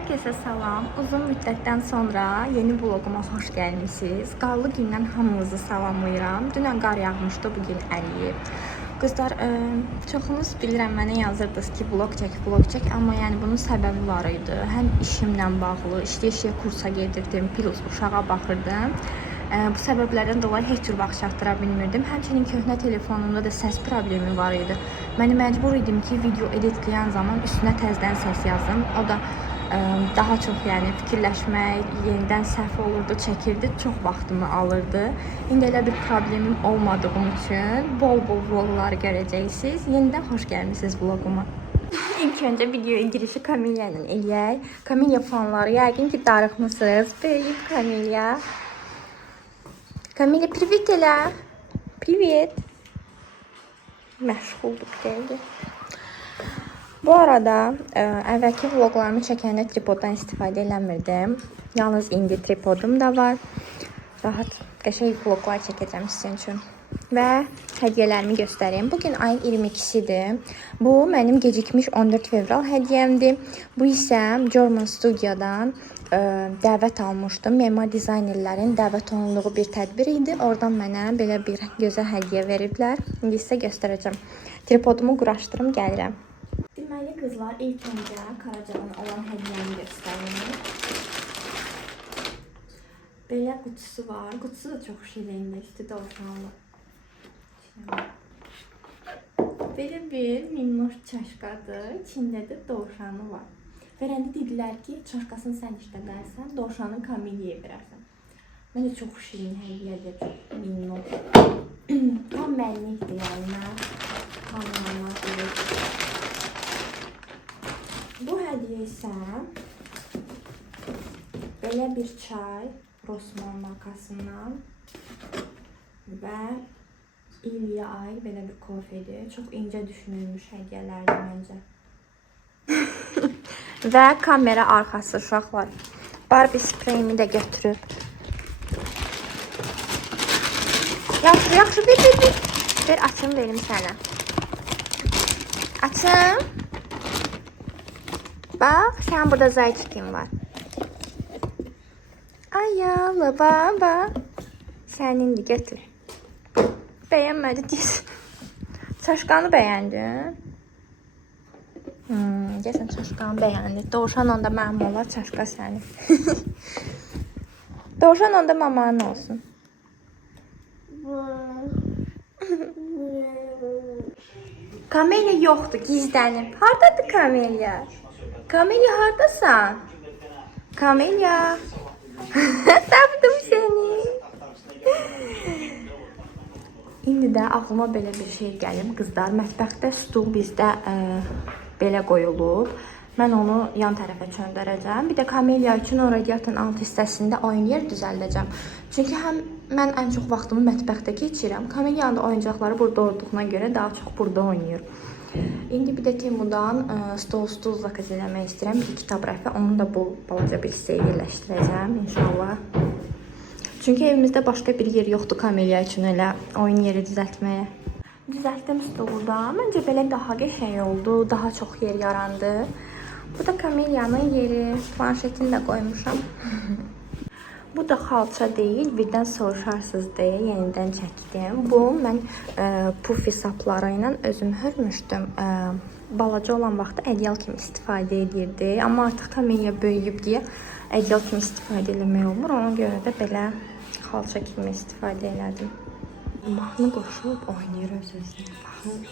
Herkese salam. Uzun müddətdən sonra yeni vloguma xoş gəlmisiniz. Qarlı gündən hamınızı salamlayıram. Dünən qar yağmışdı, bugün əriyib. Qızlar, çoxunuz bilirəm mənə yazırdınız ki, vlog çək, amma yəni bunun səbəbi var idi. Həm işimlə bağlı, işləyə kursa gedirdim, plus uşağa baxırdım. Bu səbəblərdən dolayı heç cür vaxt çatdıra bilmirdim. Həmçinin köhnə telefonumda da səs problemi var idi. Mən məcbur idim ki, video editləyən zaman üstünə təzədən səs yazım. O da daha çox yəni fikirləşmək, yenidən səhv olurdu, çəkirdi, çox vaxtımı alırdı. İndi elə bir problemim olmadığım üçün bol-bol vlogları görəcəksiniz. Yenidən xoş gəlmisiniz vloguma. İlk öncə videoya girişi Kamilya ilə eləyək. Kamilya fanları yəqin ki, darıxmısınız. Привет, Камилия. Камилия, привет elə. Привет. Məşğulduk gəldi. Bu arada əvvəlki vloglarımı çəkəndə tripoddan istifadə eləmirdim. Yalnız indi tripodum da var. Rahat, qəşəng vloglar çəkəcəm sizin üçün. Və hədiyyələrimi göstəreyim. Bugün ayın 22-sidir. Bu mənim gecikmiş 14 fevral hədiyyəmdir. Bu isə German Studio'dan dəvət almışdım. Memar dizaynerlərin dəvət olunduğu bir tədbir idi. Oradan mənə belə bir gözəl hədiyyə veriblər. İndi sizə göstərəcəm. Tripodumu quraşdırım, gəlirəm. Deməli qızlar, ilk öncə Karacadan olan hədiyyəni göstəreyim. Belə qutusu var. Qutusu da çox şirindir, üstü dovşanlı. Belə bir minnoş çaşqadır. İçində də dovşanı var. Verəndə dedilər ki, çaşqasını sən işlədərsən, dovşanı Kamiliyaya verərsən. Məncə çox şirin hədiyyədir, çox minnoş. Tam mənlikdir yəni, mən tanıyanlar bilir. Bu hədiyyə isə belə bir çay Rossmann markasından və İlya ay belə bir kofedir. Çox incə düşünülmüş hədiyyələrdir məncə. Və kamera arxası uşaqlar. Barbie spreyimi də götürüb. Yaxşı, bir. Ver, açım verim sənə. Açım. Bax, sən burada zayçikin var. Ayalı baba. Sənindir, götür. Bəyənmədi deyirsən. Çaşqanı bəyəndin? Deyəsən çaşqanı bəyəndi. Dovşan onda mənim olar, çaşqa sənin. Dovşan onda mamanın olsun. Kamilya yoxdur, gizlənib. Hardadır Kamilya? Kamilya hardasan? Kamilya. Tapdım səni. İndi də ağlıma belə bir şey gəlib. Qızlar, mətbəxdə stul bizdə belə qoyulub. Mən onu yan tərəfə çöndərəcəm. Bir də Kamilya üçün o radiatın alt hissəsində oyun yer düzəldəcəm. Çünki həm mən ən çox vaxtımı mətbəxdə keçirəm. Kamilyanın da oyuncaqları burada olduğuna görə daha çox burada oynayır. İndi bir də Temudan stul zakaz eləmək istəyirəm. Bir kitab rəfi, onu da bu balaca bir hissəyə yerləşdirəcəm inşallah. Çünki evimizdə başqa bir yer yoxdur Kamilya üçün elə oyun yeri düzəltməyə. Düzəltdim stulu da. Məncə belə daha qəşəng oldu, daha çox yer yarandı. Bu da Kamilyanın yeri. Planşetini də qoymuşam. Bu da xalça deyil, birdən soruşarsınız deyə yenidən çəkdim. Bu mən pufi sapları ilə özüm hörmüşdüm. Balaca olan vaxtda ədyal kimi istifadə edirdi. Amma artıq Kamilya böyüyüb deyə ədyal kimi istifadə eləmək olmur. Ona görə də belə xalça kimi istifadə elədim. Mahnı qoşub oynayır öz-özünə. Baxın.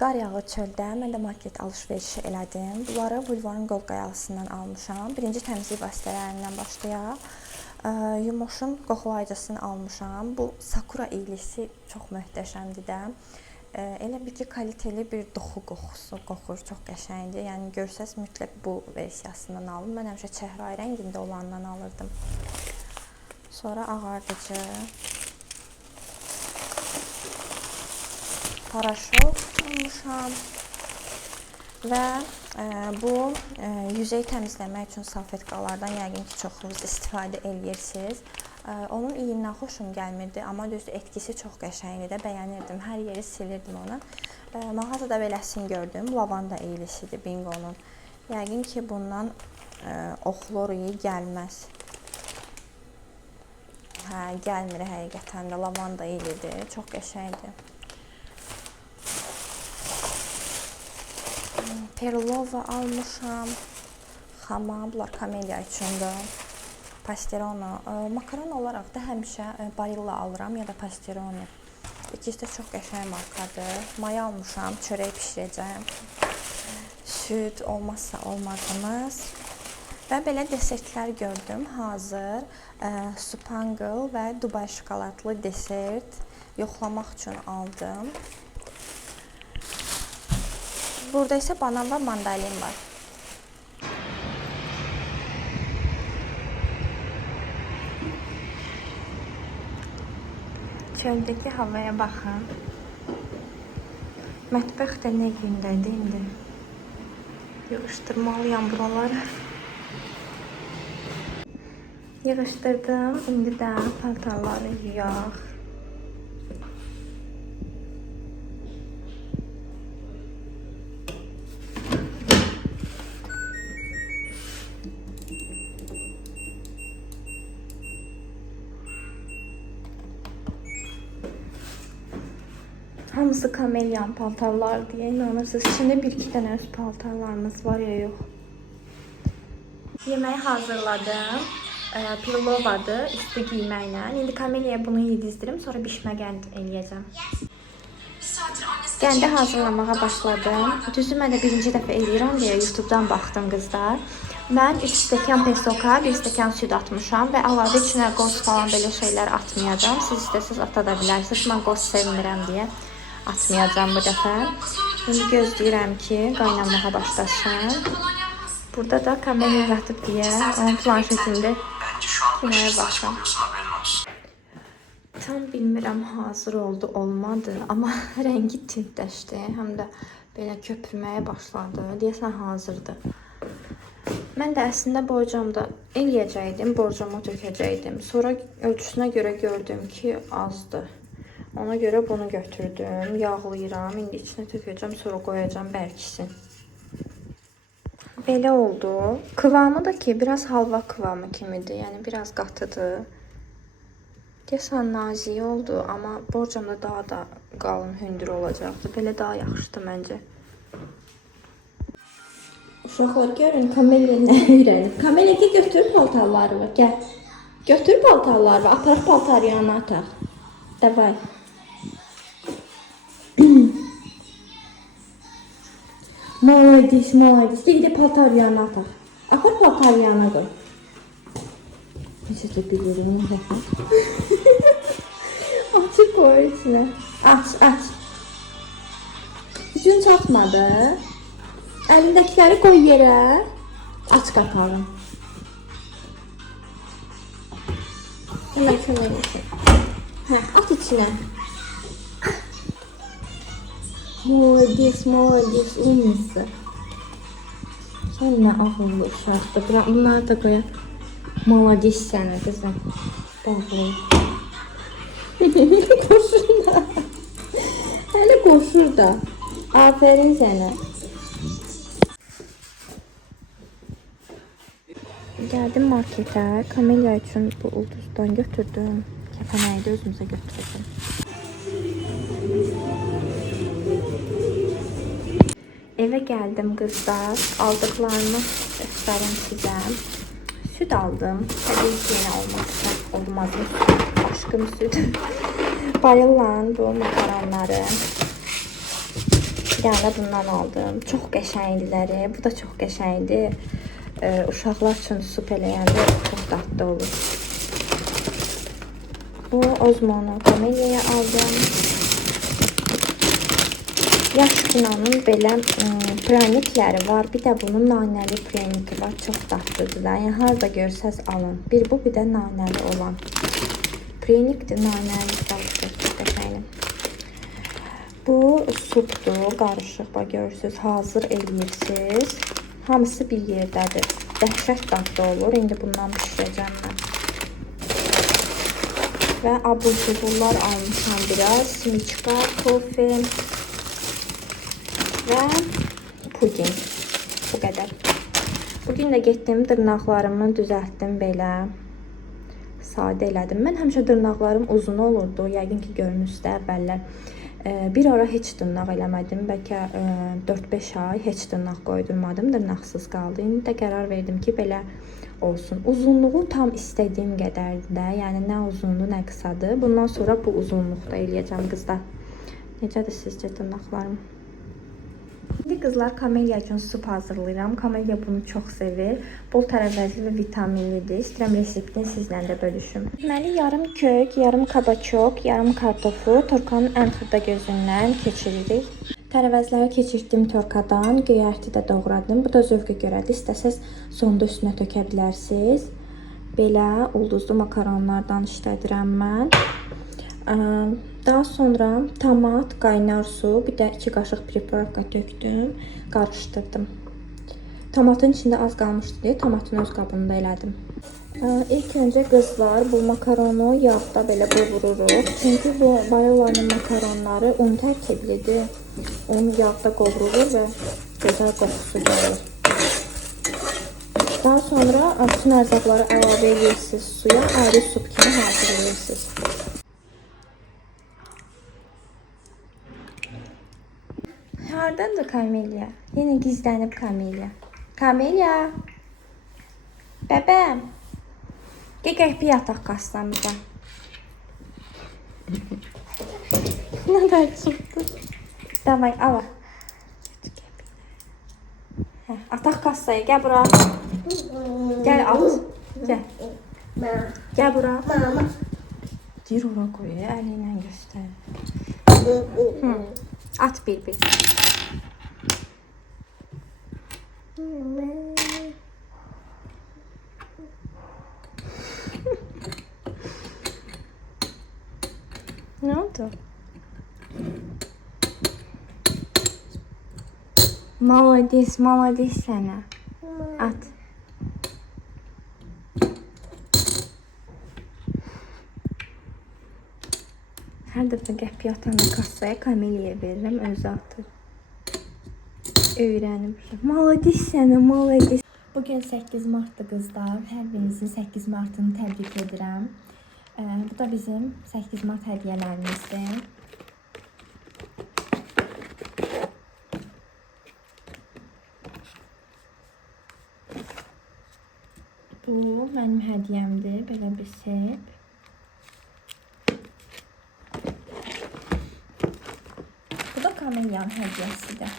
Qar yağı çöldə. Mən də market alış-verişi elədim. Bunları Bulvarın Qol qayalısından almışam. Birinci təmizlik vasitələrindən başlayaq. Yumoşun qoxulayıcısını almışam. Bu Sakura iylisi çox möhtəşəmdir də. Elə bir ki, kaliteli bir doxu qoxusu qoxur, çox qəşəngdir. Yəni görsəz mütləq bu versiyasından alın. Mən həmişə çəhrayı rəngində olandan alırdım. Sonra ağardıcı, paraşok almışam və bu yüzey təmizləmək üçün salfetkalardan yəqin ki, çoxunuz istifadə edirsiniz. Onun iyindən xoşum gəlmirdi, amma düzdür, etkisi çox qəşəngdir də, bəyənirdim. Hər yeri silirdim onu. Mağazada beləsini gördüm. Lavanda iyilisidir Bingo'nun. Yəqin ki, bundan oxlor iyi gəlməz. Hə, gəlmir həqiqətən də. Lavanda iyilidir. Çox qəşəngdir. Perlova almışam. Xama, bunlar kamelya üçündür. Pasterone. Makaron olaraq da həmişə Barilla alıram ya da Pasterone. İkisi də çox qəşəng markadır. Maya almışam, çörək bişirəcəm. Süd olmazsa olmazımız. Və belə desertlər gördüm. Hazır Spangle və Dubai şokoladlı desert yoxlamaq üçün aldım. Burada isə banan və mandalin var. Çöldəki havaya baxın. Mətbəx də nə gündədir indi. Yığışdırmalıyam buraları. Yığışdırdım. İndi də paltarları yuyaq. Hamısı kamelyan paltarlar deyə inanırsınız. İçində bir-iki dənə öz paltarlarımız var ya yox. Yeməyi hazırladım. Pilovadır, üstü giyməklə. İndi kamelyaya bunu yedizdirim, sonra bişmə qənd eləyəcəm. Qəndi hazırlamağa başladım. Düzü mən də birinci dəfə eləyirəm deyə YouTube'dan baxdım qızlar. Mən 3 stəkan pesoka, 1 stəkan süd atmışam və əlavə içinə qoz falan belə şeylər atmayacağım. Siz istəsiniz ata da bilərsiniz. Mən qoz sevmirəm deyə atmayacağım bu dəfə. İndi gözləyirəm ki, qaynamağa başlasın. Burada da kamelya yatıb deyə onun planşetində kinaya baxım. Tam bilmirəm hazır oldu, olmadı. Amma rəngi tintləşdi. Həm də belə köpürməyə başladı. Deyəsən hazırdır. Mən də əslində borcamda eləyəcəkdim, borcama tökəcəkdim. Sonra ölçüsünə görə gördüm ki, azdır. Ona görə bunu götürdüm, yağlayıram, indi içine tökəcəm, sonra qoyacam bərkisin. Belə oldu. Kıvamı da ki, biraz halva kıvamı kimidir, yəni biraz qatıdır. Deyəsən nazik oldu, amma borcamda daha da qalın, hündür olacaqdı. Belə daha yaxşıdır məncə. Uşaqlar görün, kamelya nə öyrənib. Kamelya ki, götür paltarlarını, gəl. Götür paltarlarını, apar paltar yanına ataq. Davay. Молодец, молодец. Gel paltar yanına ataq. Apar paltar yanına qoy. Necə də bilirim onu. Açır qoy içinə. Aç. Gücün çatmadı. Əlindəkiləri qoy yerə. Aç qapağını. Hemen kömək etsin. At içinə. Молодец, умница. Sen ne ağıllı uşaqdır. Bunları da qoyaq. Молодец sənə qızım. Bağlayın. Qoşur da. Hələ qoşur da. Aferin sənə. Gəldim marketə. Kamelya üçün bu ulduzdan götürdüm. Kəpənəyi də özümüzə götürdüm. Eve geldim kızlar. Aldıklarımı göstereyim size. Süt aldım. Tabii ki yine olmaz mı? Aşkım süt. Bayılan bu makaronları. dənə də bundan aldım. Çox qəşəngləri. Bu da çox qəşəngdir. Uşaqlar üçün sup eləyəndə çox dadlı olur. Bu Ozmon'u Kamelya'ya aldım. Yaş Kina'nın belə pranikləri var. Bir də bunun nanəli praniki var. Çox dadlıdır da. Yəni harda görsəz alın. Bir bu, bir də nanəli olan. Pranikdir, nanəli dadlıdır. Bu supdur, qarışıq. Bax görürsüz, hazır eləyirsiniz. Hamısı bir yerdədir. Dəhşət dadlı olur. İndi bundan pişirəcəm mən. Və abur-cuburlar almışam biraz. Simiçka, kofe və puding. Bu qədər. Bugün də getdim, dırnaqlarımı düzəltdim belə. Sadə elədim. Mən həmişə dırnaqlarım uzun olurdu. Yəqin ki, görmüşsünüz əvvəllər. Bir ara heç dırnaq eləmədim. Bəlkə 4-5 ay heç dırnaq qoydurmadım. Dırnaqsız qaldı. İndi də qərar verdim ki, belə olsun. Uzunluğu tam istədiyim qədərdir də. Yəni nə uzundur, nə qısadır. Bundan sonra bu uzunluqda eləyəcəm qızlar. Necədir sizcə dırnaqlarım? İndi qızlar Kamelya üçün sup hazırlayıram. Kamelya bunu çox sevir. Bol tərəvəzli və vitaminlidir. İstəyirəm reseptini sizlə də bölüşüm. Deməli, yarım kök, yarım kabaçok, yarım kartofu torkanın ən xırda gözündən keçiririk. Tərəvəzləri keçirtdim torkadan, göyərti də doğradım. Bu da zövqə görədir. İstəsəz sonda üstünə tökə bilərsiniz. Belə ulduzlu makaronlardan işlədirəm mən. Daha sonra tomat, qaynar su, bir də 2 qaşıq pripravka tökdüm, qarışdırdım. Tomatın içində az qalmışdı deyə tomatın öz qabında elədim. İlk öncə qızlar bu makaronu yağda belə qovururuq. Çünki bu Bayolanın makaronları un tərkiblidir. Un yağda qovrulur və gözəl qoxusu gəlir. Daha sonra bütün ərzaqları əlavə edirsiniz suya, ayrı sup kimi hazırlayırsınız. Hardandır Kamelya? Yenə gizlənib Kamelya. Kamelya! Bəbəm! Gəl bir yataq kassamıza. Nə da çıxdı? Davay, ala. Ataq kassaya, gəl bura. Gəl at. Gəl. Gəl bura. Deyir ora qoy, əli ilə göstər. At bir. Ne oldu? Молодец, молодец sana. At. Hər dəfə qəpik atanda kassaya Kamelya'ya verirəm, özü atır. Öyrənib. Молодец sana, молодец. Bugün 8 Mart'dır qızlar. Hər birinizin 8 Mart'ını təbrik edirəm. Bu da bizim 8 Mart hədiyyələrimizdir. Bu mənim hədiyyəmdir, belə bir sep. Bu da Kamelya'nın hədiyyəsidir.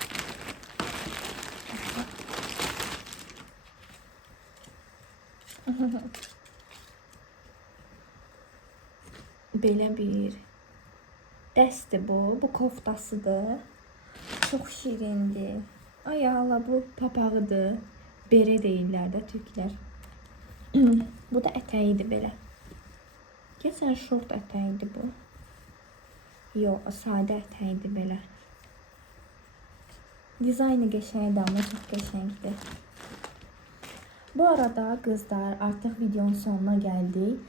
Belə bir dəstir bu. Bu koftasıdır. Çox şirindir. Ay Allah, bu papağıdır. Bere deyirlər də türklər. Bu da ətəyidir belə. Keçən şort ətəyidir bu. Yox, sadə ətəyidir belə. Dizaynı qəşəngdir, amma çox qəşəngdir. Bu arada qızlar, artıq videonun sonuna gəldik.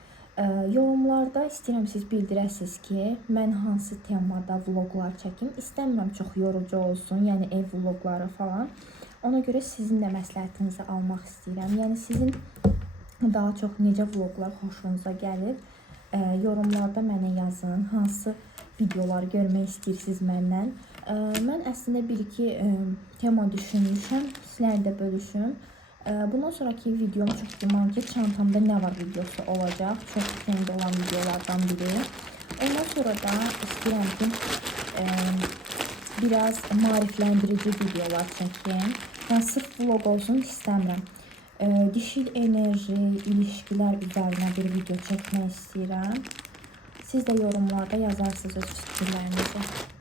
Yorumlarda istəyirəm siz bildirəsiniz ki, mən hansı temada vloglar çəkim. İstəmirəm çox yorucu olsun, yəni ev vlogları falan. Ona görə sizin də məsləhətinizi almaq istəyirəm. Yəni sizin daha çox necə vloglar xoşunuza gəlir. Yorumlarda mənə yazın, hansı videolar görmək istəyirsiniz məndən. Mən əslində bir-iki tema düşünmüşəm, sizlər də bölüşün. Bundan sonraki videom çox güman ki, çantamda nə var videosu olacaq. Çox trend olan videolardan biri. Ondan sonra da istəyirəm ki, biraz maarifləndirici videolar çəkim. Yəni sırf vlog olsun istəmirəm. Dişil enerji, ilişkilər üzərinə bir video çəkmək istəyirəm. Siz də yorumlarda yazarsınız öz fikirlərinizi.